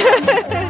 아,